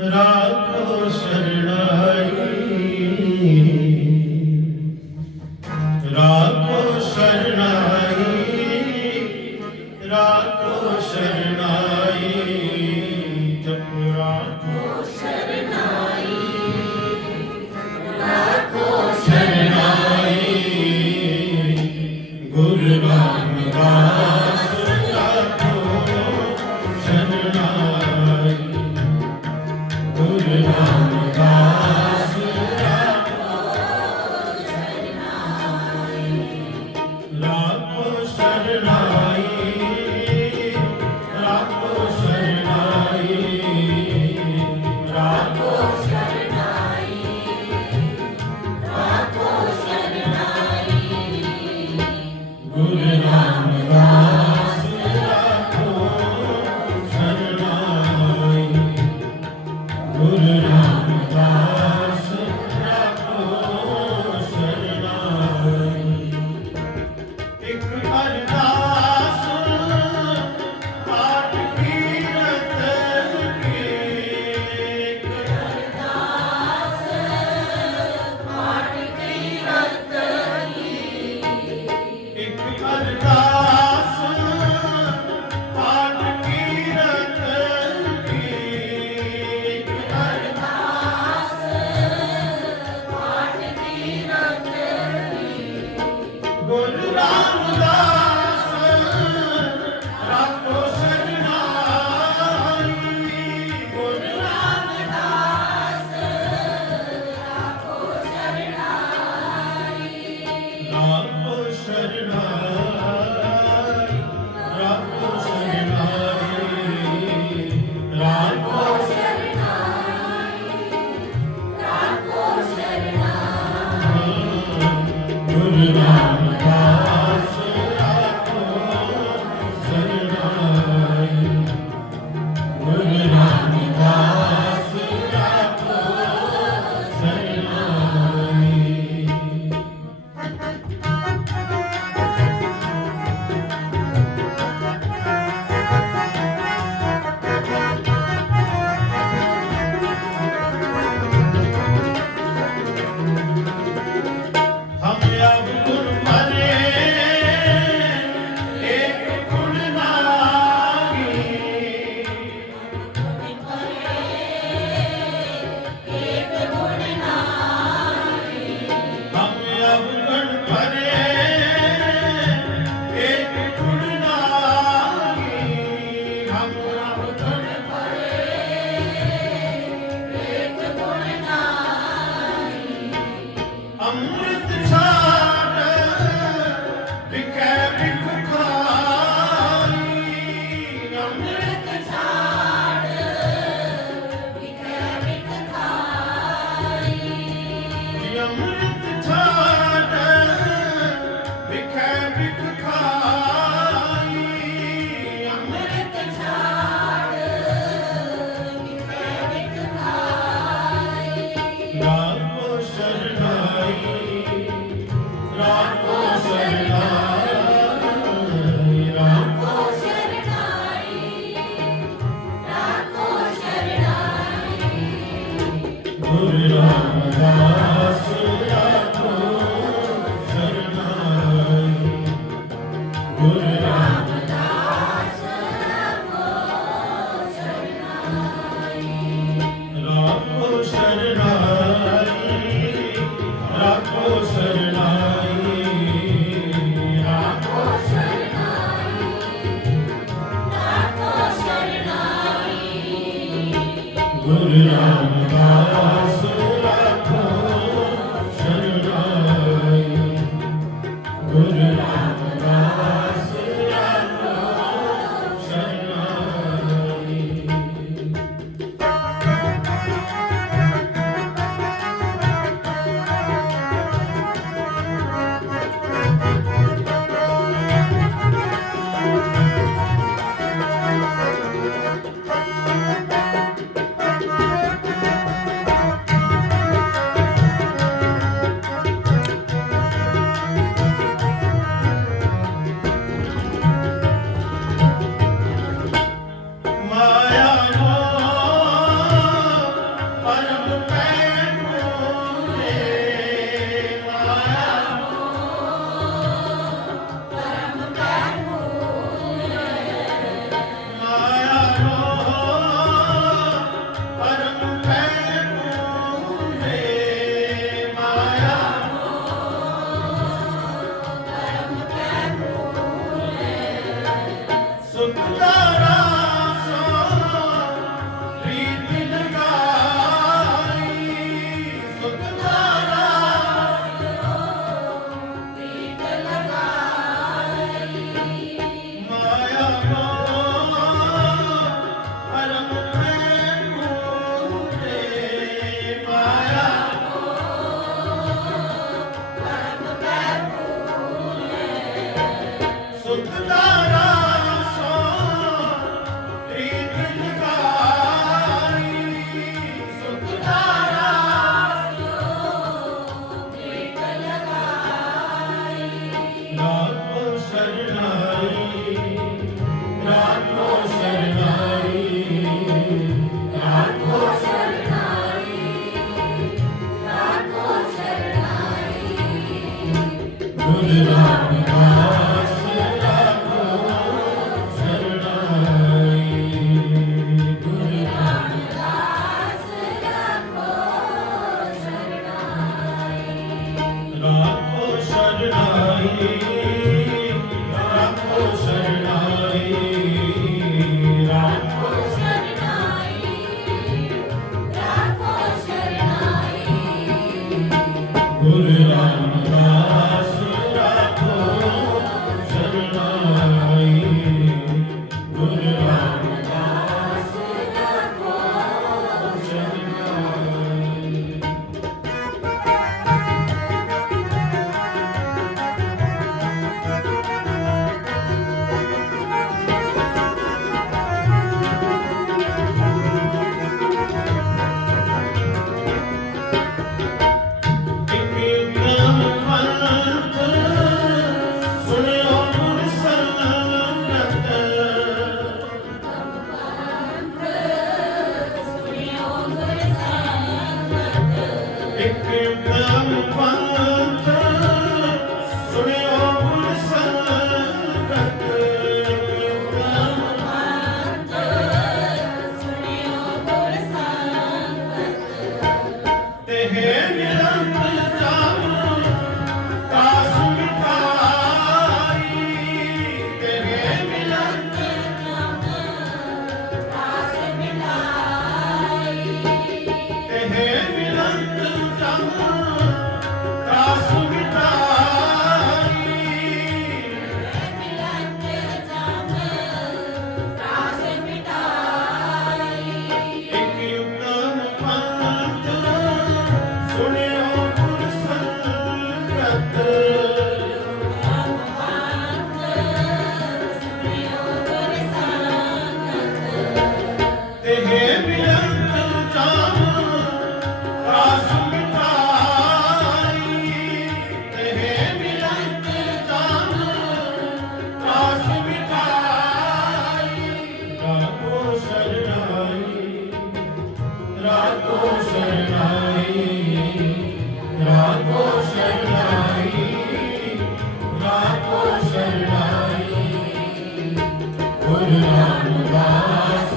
ਰਾਖੋ ਸਰਣਾ अमृत छा るな Yeah.